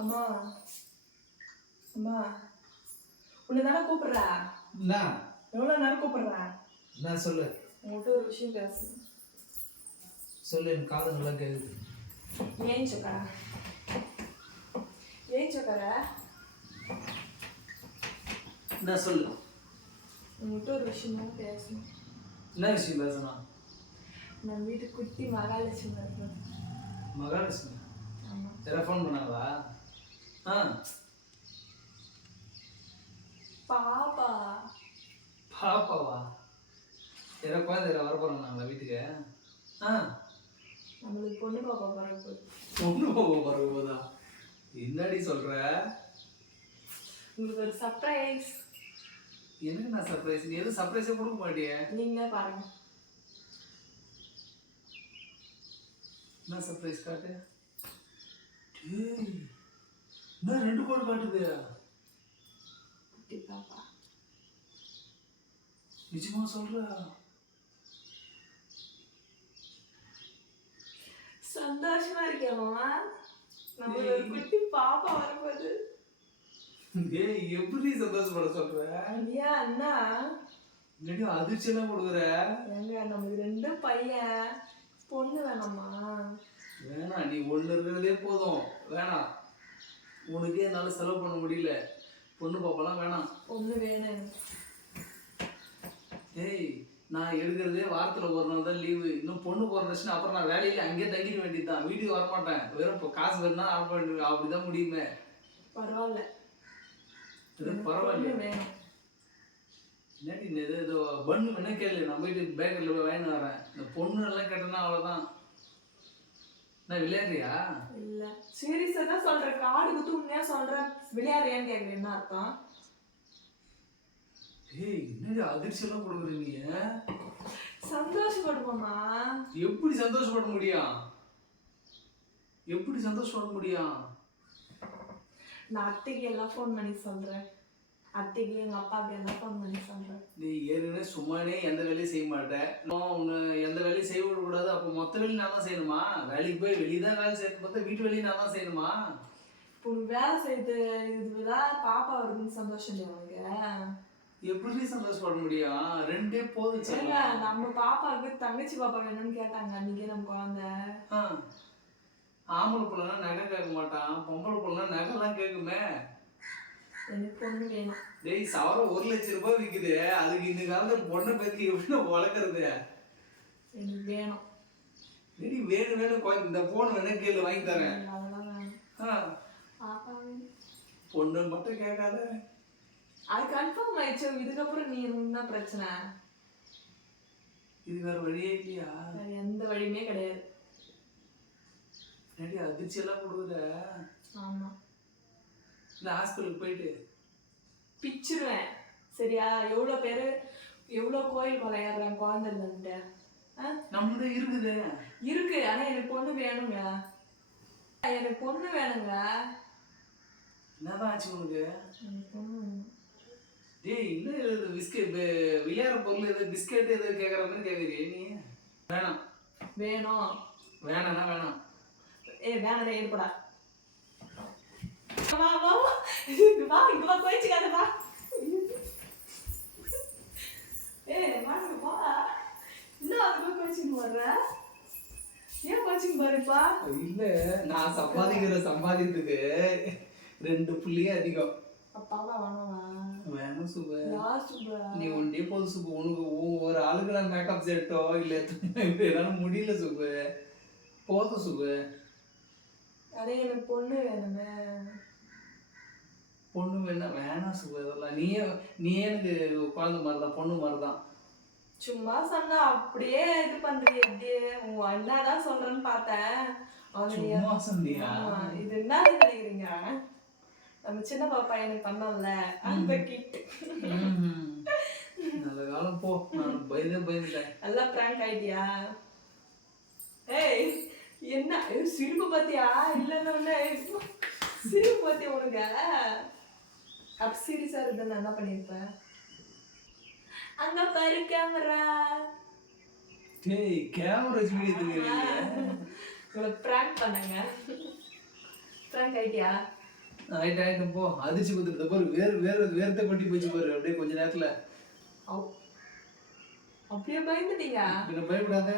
அம்மா. அம்மா. உன்னை தானே கூப்பிடுறா? என்ன? எவ்வளோ நேரம் கூப்பிடுறா? என்ன சொல்லு? உங்கள்கிட்ட ஒரு விஷயம் பேசணும். சொல்லு என் காது நல்லா கேக்குது. ஏன் சொக்கா ஏன் சொக்கார? என்ன சொல்லு? உங்கள்கிட்ட ஒரு விஷயமா பேசணும். என்ன விஷயம் பேசணும்? நம்ம வீட்டு குட்டி மகாலட்சுமி இருக்கு மகாலட்சுமி? ஆமாம் யாரா ஃபோன் பண்ணாங்களா பாப்பா. பாப்பாவா? யாரா குழந்தை வர போகிறாங்களா வீட்டுக்கு. ஆ. நம்மளுக்கு பொண்ணு பாப்பா பிறகு பொண்ணு போக பிறகு போதா? என்னடி சொல்ற? உங்களுக்கு ஒரு சர்ப்ரைஸ் எனக்கு நான் சர்ப்ரைஸ் நீ எதுவும் சர்ப்ரைஸே கொடுக்க மாட்டியே? நீங்களே பாருங்க. என்ன சர்ப்ரைஸ் காட்டு? என்ன ரெண்டு கோடு காட்டுது? நிஜமா சொல்ற? சந்தோஷமா இருக்கேன் மாமா. நம்மளுக்கு ஒரு குட்டி பாப்பா வரும்போது. ஏய் எப்படி சந்தோஷப்பட சொல்ற? ஏன் அண்ணா? இல்லடி அதிர்ச்சியெல்லாம் கொடுக்குற ஏங்க நம்மளுக்கு ரெண்டு பையன். பொண்ணு வேணாமா வேணாம் நீ ஒண்ணு இருக்கிறதே போதும். வேணாம். உனக்கே என்னால செலவு பண்ண முடியல. பொண்ணு பாப்பெல்லாம் வேணாம். பொண்ணு வேணும். ஏய் நான் எடுக்கிறதே வாரத்துல ஒரு நாள் தான் லீவு இன்னும் பொண்ணு பிறந்துச்சுன்னா அப்புறம் நான் வேலையில அங்கேயே தங்கிட வேண்டியதுதான். வீட்டுக்கு வர மாட்டேன் வெறும் இப்போ காசு வேணும்னா அனுப்ப வேண்டியது அப்படிதான் முடியுமே. பரவாயில்ல. இது பரவாயில்ல இந்த இது? ஏதோ பண்ணு வேணா கேளு? நான் போயிட்டு பேக்கரியில் போய் வாங்கிட்டு வரேன். இந்த பொண்ணு எல்லாம் கேட்டேன்னா அவ்வளோதான் நான் விளையாடுறியா? இல்ல. சீரியஸா தான் சொல்றேன். காடு குத்து உண்மையா சொல்றேன். விளையாடுறியான்னு கேக்குறேன் என்ன அர்த்தம்? ஏய் என்னடி அதிர்ச்சியெல்லாம் கொடுக்குற நீ சந்தோஷப்படுவோமா? எப்படி சந்தோஷப்பட முடியும் எப்படி சந்தோஷப்பட முடியும் நான் அத்தைக்கு எல்லாம் ஃபோன் பண்ணி சொல்றேன். அத்தைக்கு எங்க அப்பாவுக்கு எல்லாம் ஃபோன் பண்ணி சொல்றேன். நீ ஏற்கனவே சும்மானே எந்த வேலையும் செய்ய மாட்டேன் உன்னை எந்த வேலையும் செய்ய விடக்கூடாது. அப்போ மொத்த வேலையும் நான் தான் செய்யணுமா? வேலைக்கு போய் வெளியே தான் வேலை செய்யணும் பார்த்தா வீட்டு வேலையும் நான் தான் செய்யணுமா? இப்போ வேலை செய்யுது இதுதான் பாப்பா வருதுன்னு சந்தோஷம் உனக்கு? எப்படி சந்தோஷப்பட முடியும்? ரெண்டே போதும். நம்ம பாப்பாவுக்கு தங்கச்சி பாப்பா வேணும்னு கேட்டாங்க அன்னைக்கே நம்ம குழந்தை. ஆம்பளை பிள்ளைனா நகை கேட்க மாட்டான் பொம்பளை பிள்ளைனா நகைலாம் கேட்குமே எனக்கு பொண்ணு வேணும் டேய் சவரம் ஒரு லட்சம் ரூபாய் விக்குது. அதுக்கு இந்த காலத்துல பொண்ணை பத்தி எப்படி வளர்க்குறது? எனக்கு வேணும். டேடி வேணும் வேணும் இந்த போன் வேணா கேளு வாங்கி தரேன். பொண்ணு மட்டும் கேட்காத. அது கன்ஃபார்ம் ஆயிடுச்சு. இதுக்கப்புறம் நீ என்ன பிரச்சனை. இது வேற வழியே இல்லையா? எந்த வழியுமே கிடையாது. அதிர்ச்சி எல்லாம் கொடுக்குற ஆமா. இல்ல ஹாஸ்பிட்டலுக்கு போயிட்டு. பிச்சிருவேன். சரியா? எவ்வளோ பேர்? எவ்வளோ கோயில் கொலையாடுறாங்க குழந்தை இல்லைன்ட்டு ஆ? நம்மளது இருக்குது. இருக்கு. ஆனா எனக்கு பொண்ணு வேணுங்க. எனக்கு பொண்ணு வேணுங்க. என்னதான் ஆச்சு உனக்கு. டேய் இன்னும் பிஸ்கெட் விளையாடுற பொருள் எது பிஸ்கெட் எது கேட்குற மாதிரி கேட்குறியே நீ? வேணாம். வேணும். வேணாம்னா வேணாம். ஏ வேணாம் ஏற்படா வா வா இங்க வா இங்க வா கோயிச்சுக்காத வா ஏ வா இங்க வா அதுக்கு கோச்சிங் வர்ற ஏன் கோச்சிங் பாருப்பா இல்ல நான் சம்பாதிக்கிற சம்பாதிக்கிறதுக்கு ரெண்டு புள்ளியே அதிகம். அப்பாவா வேணாவா வேணும் சுப. நீ ஒன்றே போதும் சுப்பு உனக்கு ஒரு ஆளுக்கு நான் மேக்கப் செட்டோ இல்லை என்னால முடியல சுப்பு போதும் சுப்பு அதே எனக்கு பொண்ணு வேணுமே. பொண்ணு வேணா வேணாம் சுப்பு இதெல்லாம் நீயே நீயே எனக்கு குழந்தை மாதிரி தான் பொண்ணு மாதிரி தான் சும்மா சொன்னா அப்படியே இது பண்றீங்க எப்படியே உன் என்னதான் சொல்றேன்னு பார்த்தேன். சும்மா சொன்னியா? இது என்னது நினைக்கிறீங்க நம்ம சின்ன பாப்பா எனக்கு பண்ணோம்ல அந்த கிட். நல்ல காலம் போ. நான் பயந்தே பயந்துட்டேன். நல்லா பிராங்க் ஆயிட்டியா? ஏய் என்ன? சிரிப்பு பாத்தியா? இல்லைன்னு சிரிப்பு பாத்தியா உனக்கு? அப்ப சீரியஸா இருந்தா நான் என்ன பண்ணிருப்பேன்? அங்க பாரு கேமரா டேய் கேமரா வச்சு உங்களை பிராங்க் பண்ணங்க. பிராங்க் ஆயிட்டியா? ஆயிட்டு ஆயிட்டு போ. அதிர்ச்சி குத்துறது. பாரு வேறு வேறு வேர்த்த கொட்டி போச்சு பாரு அப்படியே கொஞ்ச நேரத்துல. அப்படியே பயந்துட்டீங்க? பயப்படாத?